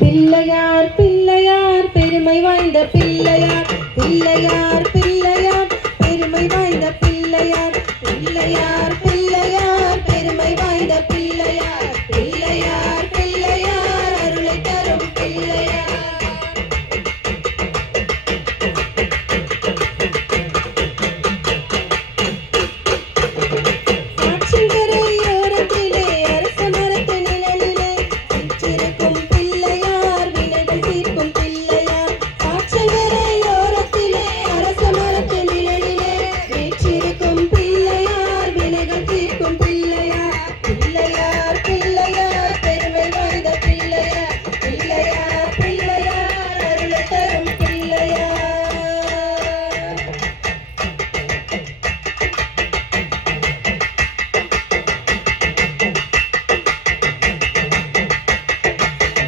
பிள்ளையார் பிள்ளையார் பெருமை வாய்ந்த பிள்ளையார் பிள்ளையார் பிள்ளையார் பெருமை வாய்ந்த பிள்ளையார் பிள்ளையார் பிள்ளையார் பெருமை வாய்ந்த பிள்ளையார் பிள்ளையார் பிள்ளையார் அருளை தரும் பிள்ளையார்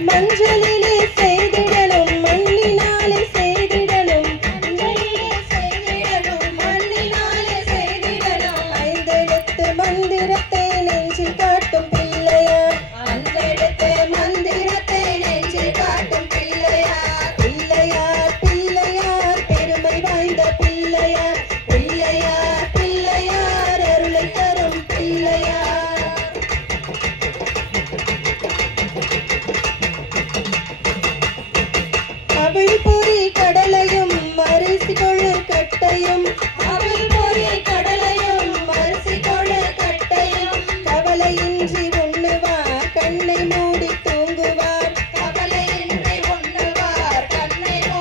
மஞ்சளிலே செய்திடணும் மண்ணினாலே செய்திடணும் மண்ணினாலே செய்திடணும் ஐந்தெழுத்து மந்திரத்தை நெஞ்சில் காட்டும் பிள்ளையார் ஐந்தெழுத்து மந்திரத்தை நெஞ்சில் காட்டும் பிள்ளையார் பிள்ளையார் பிள்ளையார் பெருமை வாய்ந்த பிள்ளையார் பிள்ளையார் பிள்ளையார் அருளை தரும் பிள்ளையார் அவள் பொறி கடலையும் அரிசி கொள்ளு கட்டையும்